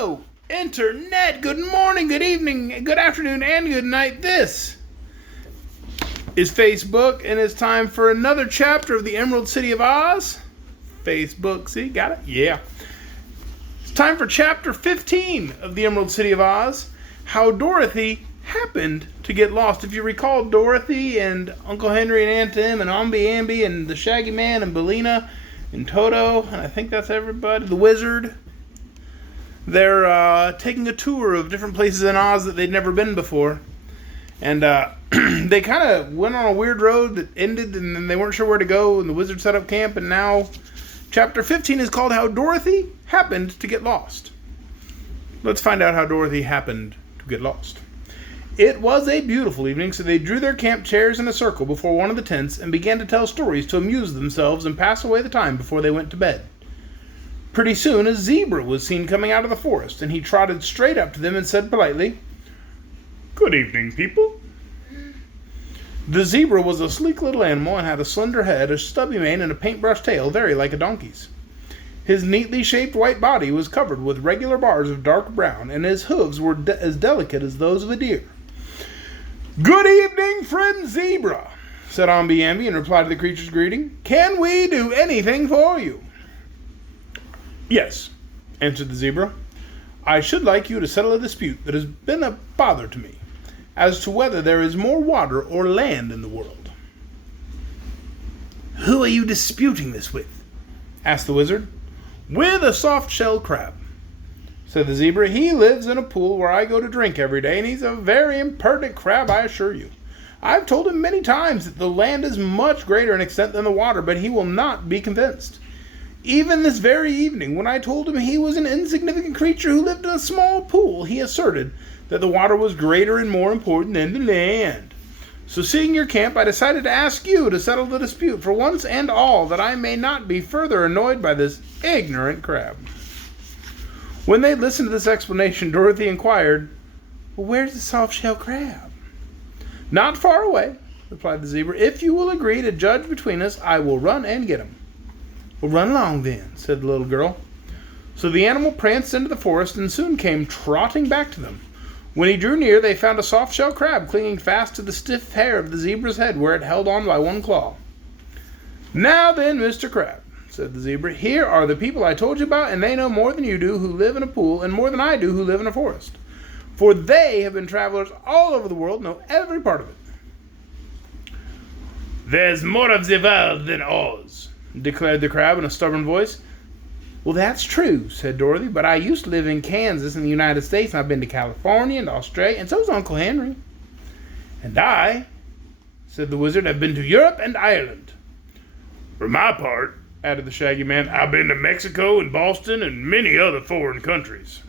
Hello, Internet. Good morning, good evening, good afternoon, and good night. This is Facebook, and it's time for another chapter of the Emerald City of Oz. Facebook, see, got it? Yeah. It's time for chapter 15 of the Emerald City of Oz, how Dorothy happened to get lost. If you recall, Dorothy and Uncle Henry and Aunt Em and Omby Amby and the Shaggy Man and Bellina and Toto, and I think that's everybody, the Wizard. They're taking a tour of different places in Oz that they'd never been before. And they kind of went on a weird road that ended, and then they weren't sure where to go, and the wizard set up camp, and now chapter 15 is called How Dorothy Happened to Get Lost. Let's find out how Dorothy happened to get lost. It was a beautiful evening, so they drew their camp chairs in a circle before one of the tents and began to tell stories to amuse themselves and pass away the time before they went to bed. Pretty soon a zebra was seen coming out of the forest, and he trotted straight up to them and said politely, "Good evening, people." The zebra was a sleek little animal and had a slender head, a stubby mane, and a paintbrush tail very like a donkey's. His neatly shaped white body was covered with regular bars of dark brown, and his hooves were as delicate as those of a deer. "Good evening, friend zebra," said Omby Amby in reply to the creature's greeting. "Can we do anything for you?" "Yes," answered the zebra. "I should like you to settle a dispute that has been a bother to me, as to whether there is more water or land in the world." "Who are you disputing this with?" asked the wizard. "With a soft-shelled crab," said the zebra. "He lives in a pool where I go to drink every day, and he's a very impertinent crab, I assure you. I've told him many times that the land is much greater in extent than the water, but he will not be convinced. Even this very evening, when I told him he was an insignificant creature who lived in a small pool, he asserted that the water was greater and more important than the land. So seeing your camp, I decided to ask you to settle the dispute for once and all, that I may not be further annoyed by this ignorant crab." When they listened to this explanation, Dorothy inquired, "Well, where's the soft-shelled crab?" "Not far away," replied the zebra. "If you will agree to judge between us, I will run and get him." "Well, run along then," said the little girl. So the animal pranced into the forest and soon came trotting back to them. When he drew near, they found a soft-shelled crab clinging fast to the stiff hair of the zebra's head, where it held on by one claw. "Now then, Mr. Crab," said the zebra, "here are the people I told you about, and they know more than you do who live in a pool, and more than I do who live in a forest. For they have been travelers all over the world, know every part of it." "There's more of the world than Oz," declared the crab in a stubborn voice. "Well, that's true," said Dorothy, "but I used to live in Kansas in the United States, and I've been to California and Australia, and so's Uncle Henry." "And I," said the wizard, "have been to Europe and Ireland." "For my part," added the Shaggy Man, "I've been to Mexico and Boston and many other foreign countries."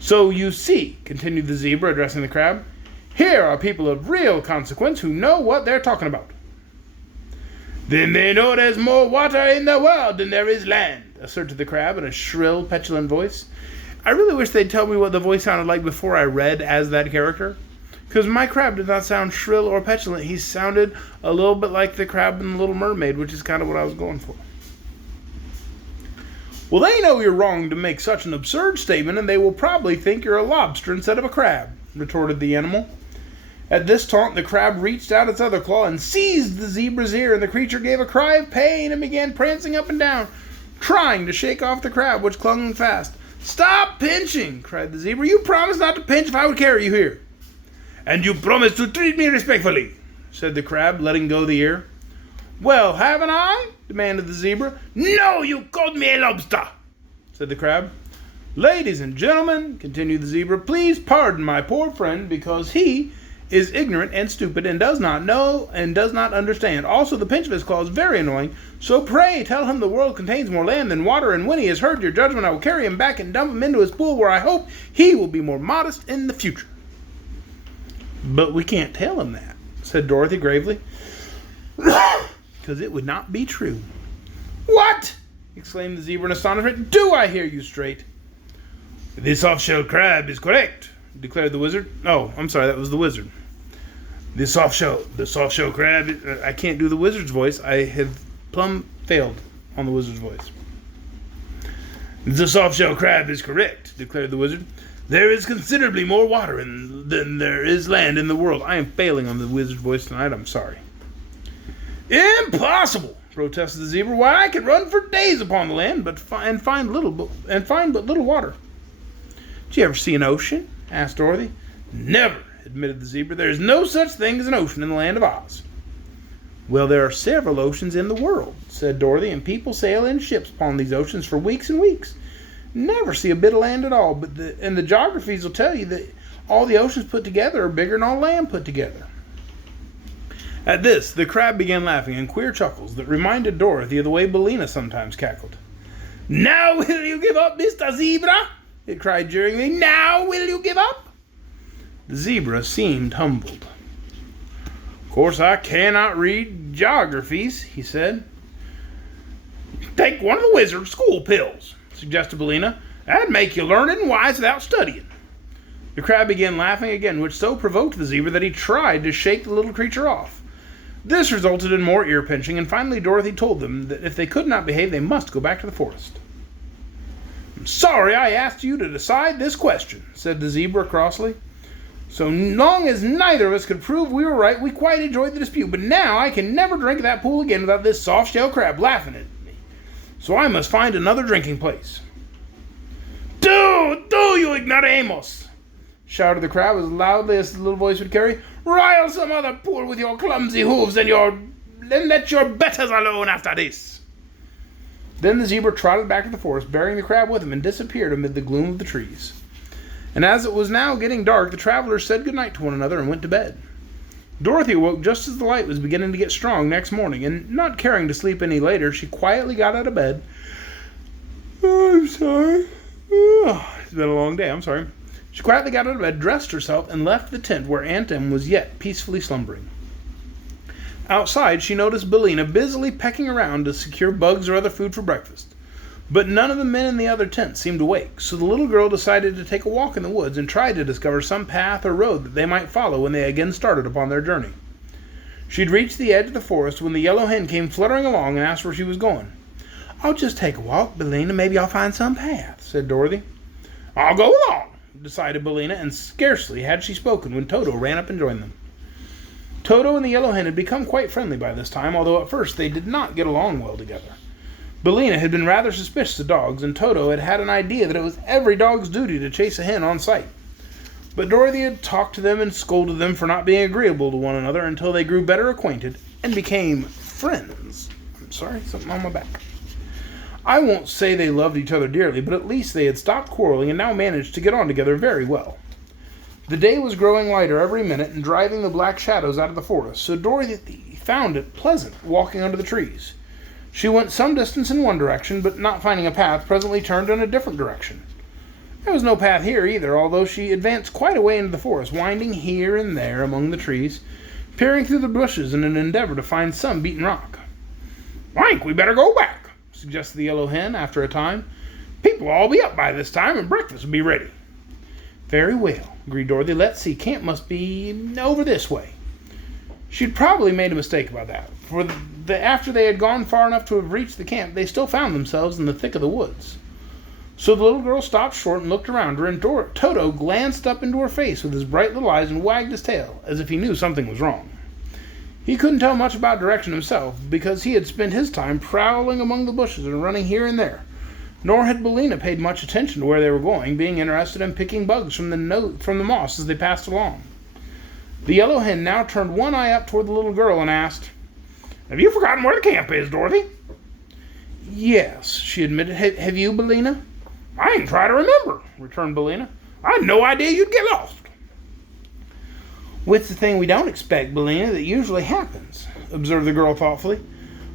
"So you see," continued the zebra, addressing the crab, "here are people of real consequence who know what they're talking about." "Then they know there's more water in the world than there is land," asserted the crab in a shrill, petulant voice. I really wish they'd tell me what the voice sounded like before I read as that character, because my crab did not sound shrill or petulant. He sounded a little bit like the crab in The Little Mermaid, which is kind of what I was going for. "Well, they know you're wrong to make such an absurd statement, and they will probably think you're a lobster instead of a crab," retorted the animal. At this taunt, the crab reached out its other claw and seized the zebra's ear, and the creature gave a cry of pain and began prancing up and down, trying to shake off the crab, which clung fast. "Stop pinching!" cried the zebra. "You promised not to pinch if I would carry you here." "And you promised to treat me respectfully," said the crab, letting go the ear. "Well, haven't I?" demanded the zebra. "No, you called me a lobster," said the crab. "Ladies and gentlemen," continued the zebra, "please pardon my poor friend, because he is ignorant and stupid, and does not know and does not understand. Also, the pinch of his claw is very annoying, so pray tell him the world contains more land than water, and when he has heard your judgment, I will carry him back and dump him into his pool, where I hope he will be more modest in the future." "But we can't tell him that," said Dorothy gravely, "because it would not be true." "What?" exclaimed the zebra in astonishment. "Do I hear you straight?" "The soft-shelled crab is correct," declared the wizard. Oh, I'm sorry, that was the wizard. The soft shell crab. I can't do the wizard's voice. I have plumb failed on the wizard's voice. The soft-shell crab is correct, declared the wizard. There is considerably more water than there is land in the world. I am failing on the wizard's voice tonight. I'm sorry. Impossible, protested the zebra. Why, I can run for days upon the land, and find but little water. Did you ever see an ocean? Asked Dorothy. Never, admitted the zebra. There is no such thing as an ocean in the land of Oz. Well, there are several oceans in the world, said Dorothy, and people sail in ships upon these oceans for weeks and weeks. Never see a bit of land at all, and the geographies will tell you that all the oceans put together are bigger than all land put together. At this, the crab began laughing in queer chuckles that reminded Dorothy of the way Billina sometimes cackled. Now will you give up, Mr. Zebra? It cried jeeringly. Now will you give up? The zebra seemed humbled. Of course, I cannot read geographies, he said. Take one of the wizard's school pills, suggested Billina. That'd make you learned and wise without studying. The crab began laughing again, which so provoked the zebra that he tried to shake the little creature off. This resulted in more ear-pinching, and finally Dorothy told them that if they could not behave, they must go back to the forest. I'm sorry I asked you to decide this question, said the zebra crossly. So long as neither of us could prove we were right, we quite enjoyed the dispute, but now I can never drink that pool again without this soft-shell crab laughing at me. So I must find another drinking place. Do you ignoramos, shouted the crab as loudly as the little voice would carry. Rile some other pool with your clumsy hooves and let your betters alone after this. Then the zebra trotted back to the forest, bearing the crab with him, and disappeared amid the gloom of the trees. And as it was now getting dark, the travelers said good night to one another and went to bed. Dorothy awoke just as the light was beginning to get strong next morning, and not caring to sleep any later, she quietly got out of bed. I'm sorry. It's been a long day, I'm sorry. She quietly got out of bed, dressed herself, and left the tent where Aunt Em was yet peacefully slumbering. Outside, she noticed Billina busily pecking around to secure bugs or other food for breakfast. But none of the men in the other tent seemed awake, so the little girl decided to take a walk in the woods and try to discover some path or road that they might follow when they again started upon their journey. She'd reached the edge of the forest when the yellow hen came fluttering along and asked where she was going. I'll just take a walk, Billina. Maybe I'll find some path, said Dorothy. I'll go along, decided Billina, and scarcely had she spoken when Toto ran up and joined them. Toto and the yellow hen had become quite friendly by this time, although at first they did not get along well together. Billina had been rather suspicious of dogs, and Toto had an idea that it was every dog's duty to chase a hen on sight. But Dorothy had talked to them and scolded them for not being agreeable to one another until they grew better acquainted and became friends. I'm sorry, something on my back. I won't say they loved each other dearly, but at least they had stopped quarreling and now managed to get on together very well. The day was growing lighter every minute and driving the black shadows out of the forest, so Dorothy found it pleasant walking under the trees. She went some distance in one direction, but not finding a path, presently turned in a different direction. There was no path here either, although she advanced quite a way into the forest, winding here and there among the trees, peering through the bushes in an endeavor to find some beaten rock. I think we better go back, suggested the yellow hen after a time. People will all be up by this time, and breakfast will be ready. Very well, agreed Dorothy. Let's see, camp must be over this way. She'd probably made a mistake about that, for after they had gone far enough to have reached the camp, they still found themselves in the thick of the woods. So the little girl stopped short and looked around her, and Toto glanced up into her face with his bright little eyes and wagged his tail, as if he knew something was wrong. He couldn't tell much about direction himself, because he had spent his time prowling among the bushes and running here and there. Nor had Billina paid much attention to where they were going, being interested in picking bugs from the moss as they passed along. The yellow hen now turned one eye up toward the little girl and asked, Have you forgotten where the camp is, Dorothy? Yes, she admitted. Have you, Billina? I ain't trying to remember, returned Billina. I had no idea you'd get lost. It's the thing we don't expect, Billina, that usually happens, observed the girl thoughtfully.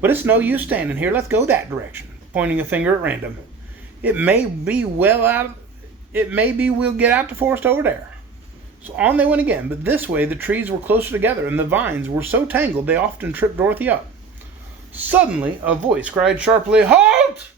But it's no use standing here. Let's go that direction, pointing a finger at random. It may be we'll get out the forest over there. So on they went again, but this way the trees were closer together and the vines were so tangled they often tripped Dorothy up. Suddenly a voice cried sharply, Halt!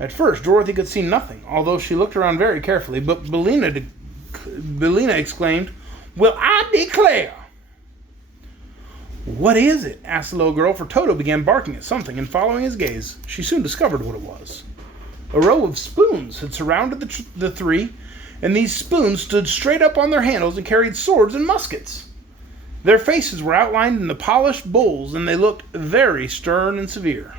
At first Dorothy could see nothing, although she looked around very carefully, but Billina exclaimed, Well, I declare! What is it? Asked the little girl, for Toto began barking at something, and following his gaze, she soon discovered what it was. A row of spoons had surrounded the three, and these spoons stood straight up on their handles and carried swords and muskets. Their faces were outlined in the polished bowls, and they looked very stern and severe.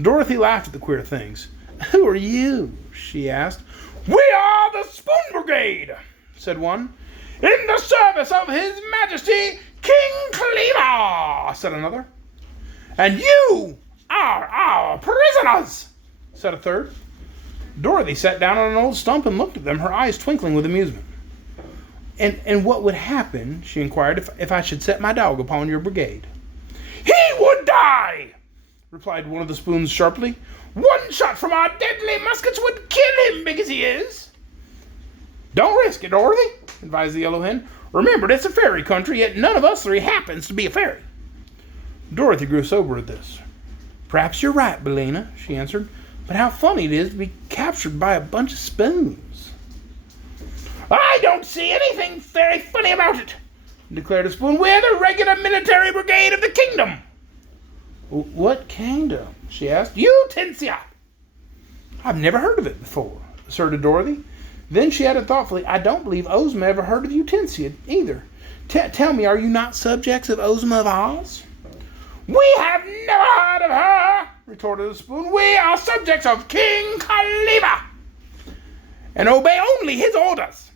Dorothy laughed at the queer things. "Who are you?" she asked. "We are the Spoon Brigade," said one. "In the service of His Majesty, King Cleaver," said another. "And you are our prisoners," said a third. Dorothy sat down on an old stump and looked at them, her eyes twinkling with amusement. And what would happen," she inquired, if I should set my dog upon your brigade?" "He would die," replied one of the spoons sharply. "One shot from our deadly muskets would kill him, big as he is." "Don't risk it, Dorothy," advised the yellow hen. "Remember, it's a fairy country, yet none of us three happens to be a fairy." Dorothy grew sober at this. "Perhaps you're right, Billina," she answered. "But how funny it is to be captured by a bunch of spoons." "I don't see anything very funny about it," declared a spoon. "We're the regular military brigade of the kingdom." "What kingdom?" she asked. "Utensia." "I've never heard of it before," asserted Dorothy. Then she added thoughtfully, "I don't believe Ozma ever heard of Utensia either. Tell me, are you not subjects of Ozma of Oz?" "We have never heard of her," retorted the spoon. "We are subjects of King Cleaver, and obey only his orders,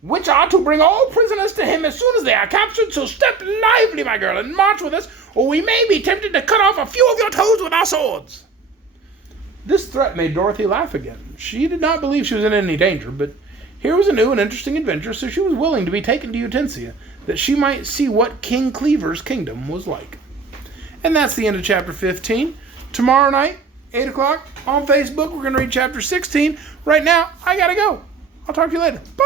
which are to bring all prisoners to him as soon as they are captured. So step lively, my girl, and march with us, or we may be tempted to cut off a few of your toes with our swords." This threat made Dorothy laugh again. She did not believe she was in any danger, but here was a new and interesting adventure, so she was willing to be taken to Utensia, that she might see what King Cleaver's kingdom was like. And that's the end of chapter 15. Tomorrow night, 8 o'clock, on Facebook, we're going to read chapter 16. Right now, I got to go. I'll talk to you later. Bye.